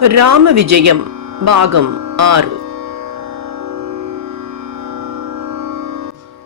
ராம விஜயம் பாகம் ஆறு.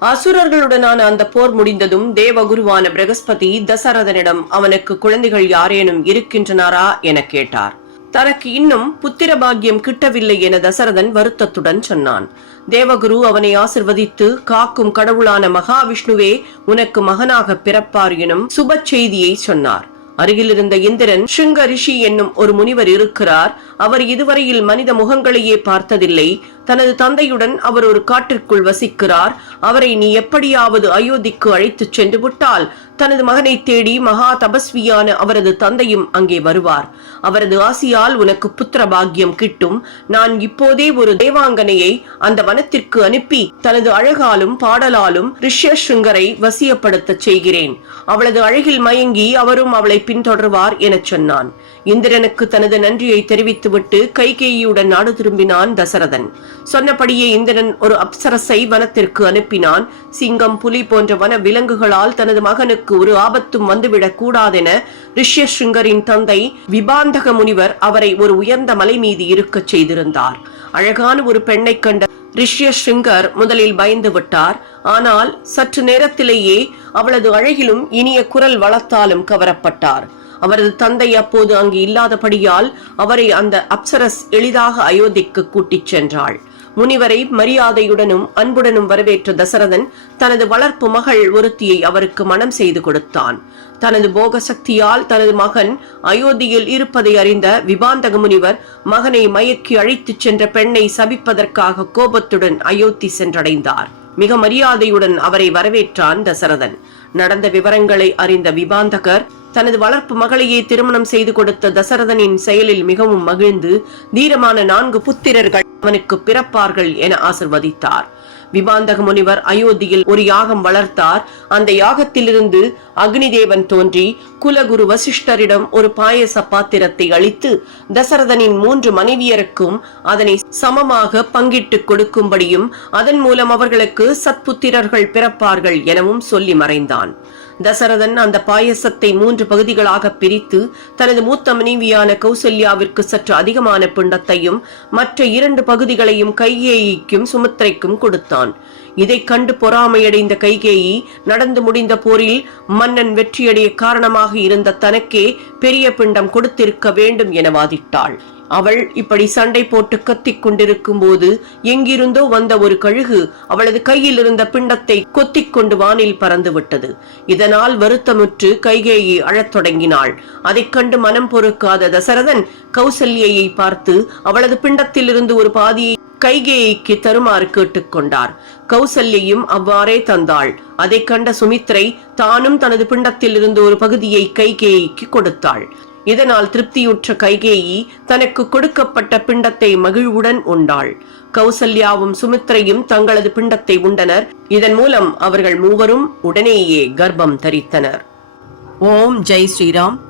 அசுரர்களுடனான அந்த போர் முடிந்ததும் தேவகுருவான பிரகஸ்பதி தசரதனிடம் அவனுக்கு குழந்தைகள் யாரேனும் இருக்கின்றனாரா? என கேட்டார். தனக்கு இன்னும் புத்திர பாக்கியம் கிட்டவில்லை என தசரதன் வருத்தத்துடன் சொன்னான். தேவகுரு அவனை ஆசிர்வதித்து காக்கும் கடவுளான மகாவிஷ்ணுவே உனக்கு மகனாக பிறப்பார் எனும் சுப செய்தியை சொன்னார். அருகில் இருந்த இந்திரன் சிங்க ரிஷி என்னும் ஒரு முனிவர் இருக்கிறார். அவர் இதுவரையில் மனித முகங்களையே பார்த்ததில்லை. தனது தந்தையுடன் அவர் ஒரு காட்டிற்குள் வசிக்கிறார். அவரை நீ எப்படியாவது அயோத்திக்கு அழைத்துச் சென்று விட்டால் தனது மகனை தேடி மகா தபஸ்வியான அவரது தந்தையும் அங்கே வருவார். அவரது ஆசியால் உனக்கு புத்திர பாக்கியம் கிட்டும். நான் இப்போதே ஒரு தேவாங்கனையை அந்த வனத்திற்கு அனுப்பி தனது அழகாலும் பாடலாலும் ரிஷ்யசுங்கரை வசியப்படுத்தச் செய்கிறேன். அவளது அழகில் மயங்கி அவரும் அவளை பின்தொடர்வார் எனச் சொன்னான். இந்திரனுக்கு தனது நன்றியை தெரிவித்துவிட்டு கைகேயியுடன் நாடு திரும்பினான் தசரதன். சொன்னபடியே இந்திரன் ஒரு அப்சரசை வனத்திற்கு அனுப்பினான். சிங்கம் புலி போன்ற வன விலங்குகளால் தனது மகனுக்கு ஒரு ஆபத்தும் வந்துவிடக் கூடாதென ரிஷ்யசிங்கரின் தந்தை விபாந்தக முனிவர் அவரை ஒரு உயர்ந்த மலை மீது இருக்கச் செய்திருந்தார். அழகான ஒரு பெண்ணை கண்ட ரிஷ்யசிங்கர் முதலில் பயந்து விட்டார். ஆனால் சற்று நேரத்திலேயே அவளது அழகிலும் இனிய குரல் வளத்தாலும் கவரப்பட்டார். அவரது தந்தை அப்போது அங்கு இல்லாதபடியால் அவரை அந்த அப்சரஸ் எளிதாக அயோத்திக்கு கூட்டிச் சென்றாள். முனிவரை மரியாதையுடனும் அன்புடனும் வரவேற்ற தசரதன் தனது வளர்ப்பு மகள் ஒருத்தியை அவருக்கு மனம் செய்து கொடுத்தான். தனது போக சக்தியால் தனது மகன் அயோத்தியில் இருப்பதை அறிந்த விபாந்தக முனிவர் மகனை மயக்கி அழைத்துச் சென்ற பெண்ணை சபிப்பதற்காக கோபத்துடன் அயோத்தி சென்றடைந்தார். மிக மரியாதையுடன் அவரை வரவேற்றான் தசரதன். நடந்த விவரங்களை அறிந்த விபாந்தகர் தனது வளர்ப்பு மகளையே திருமணம் செய்து கொடுத்த தசரதனின் செயலில் மிகவும் மகிழ்ந்து தீரமான நான்கு புத்திரர்கள் அவனுக்கு பிறப்பார்கள் என ஆசிர்வதித்தார். விபாந்தக முனிவர் அயோத்தியில் ஒரு யாகம் வளர்த்தார். அந்த யாகத்திலிருந்து அக்னிதேவன் தோன்றி குலகுரு வசிஷ்டரிடம் ஒரு பாயச பாத்திரத்தை அளித்து தசரதனின் மூன்று மனைவியருக்கும் அதனை சமமாக பங்கிட்டு கொடுக்கும்படியும் அதன் மூலம் அவர்களுக்கு சத்புத்திரர்கள் பிறப்பார்கள் எனவும் சொல்லி மறைந்தான். தசரதன் அந்த பாயசத்தை மூன்று பகுதிகளாக பிரித்து தனது மூத்த மனைவியான கௌசல்யாவிற்கு சற்று அதிகமான பிண்டத்தையும் மற்ற இரண்டு பகுதிகளையும் கையேயிக்கும் சுமித்ரைக்கும் கொடுத்தார் கொடுத்தான் இதைக் கண்டு பொறாமையடைந்த கைகேயி நடந்து முடிந்த போரில் மன்னன் வெற்றியடைய காரணமாக இருந்த தனக்கே பெரிய பிண்டம் கொடுத்திருக்க வேண்டும் என வாதிட்டாள். அவள் இப்படி சண்டை போட்டு கத்திக் கொண்டிருக்கும் போது எங்கிருந்தோ வந்த ஒரு கழுகு அவளது கையில் இருந்த பிண்டத்தை கொத்திக் கொண்டு வானில் பறந்து விட்டது. இதனால் வருத்தமுற்று கைகேயி அழத் தொடங்கினாள். அதைக் கண்டு மனம் பொறுக்காத தசரதன் கௌசல்யை பார்த்து அவளது பிண்டத்திலிருந்து ஒரு பாதியை கைகேயிக்கு தருமாறு கேட்டுக்கொண்டார். கௌசல்யையும் அவ்வாறே தந்தாள். அதைக் கண்ட சுமித்ரை தானும் தனது பிண்டத்தில் இருந்து ஒரு பகுதியை கைகேயிக்கு கொடுத்தாள். இதனால் திருப்தியுற்ற கைகேயி தனக்கு கொடுக்கப்பட்ட பிண்டத்தை மகிழ்வுடன் உண்டாள். கௌசல்யாவும் சுமித்ரையும் தங்களது பிண்டத்தை உண்டனர். இதன் மூலம் அவர்கள் மூவரும் உடனேயே கர்ப்பம் தரித்தனர். ஓம் ஜெய் ஸ்ரீராம்.